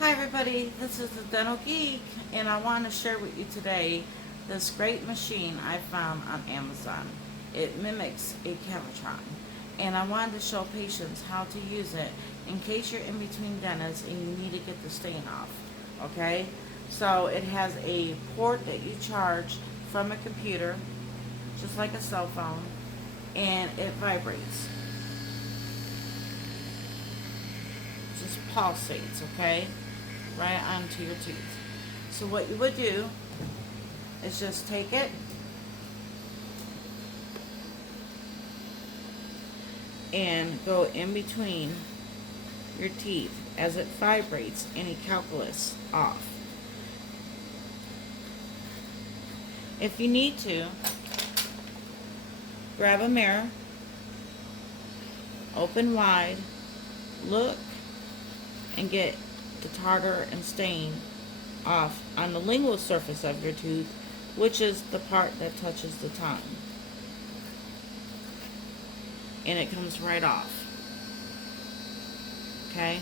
Hi everybody, this is the Dental Geek, and I want to share with you today this great machine I found on Amazon. It mimics a Cavitron, and I wanted to show patients how to use it in case you're in between dentists and you need to get the stain off. Okay, so it has a port that you charge from a computer, just like a cell phone, and it vibrates, just pulsates, okay, right onto your tooth. So what you would do is just take it and go in between your teeth as it vibrates any calculus off. If you need to, grab a mirror, open wide, look, and get the tartar and stain off on the lingual surface of your tooth, which is the part that touches the tongue. And it comes right off. Okay?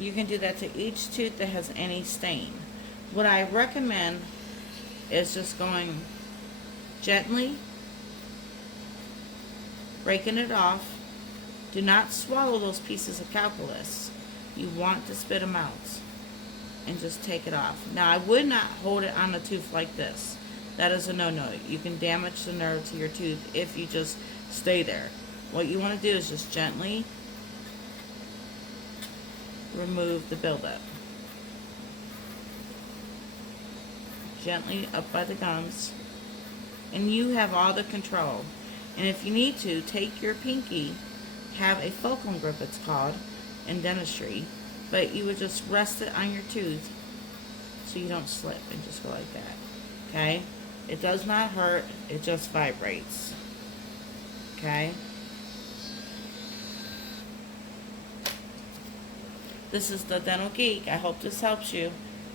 You can do that to each tooth that has any stain. What I recommend is just going gently, breaking it off. Do not swallow those pieces of calculus. You want to spit them out and just take it off. Now, I would not hold it on the tooth like this. That is a no-no. You can damage the nerve to your tooth if you just stay there. What you want to do is just gently remove the buildup. Gently up by the gums. And you have all the control. And if you need to, take your pinky, have a fulcrum grip, it's called, in dentistry, but you would just rest it on your tooth so you don't slip, and just go like that. Okay? It does not hurt, it just vibrates. Okay? This is the Dental Geek. I hope this helps you.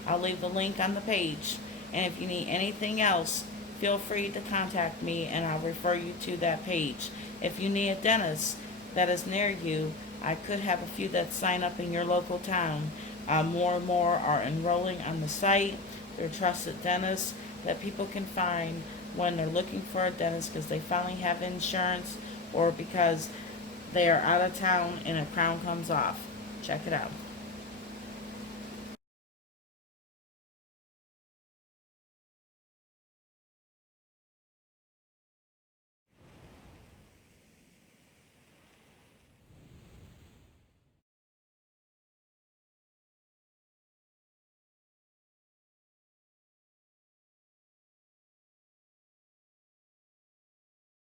I'll leave the link on the page. And if you need anything else, feel free to contact me and I'll refer you to that page. If you need a dentist that is near you, I could have a few that sign up in your local town. More and more are enrolling on the site. They're trusted dentists that people can find when they're looking for a dentist because they finally have insurance or because they are out of town and a crown comes off. Check it out.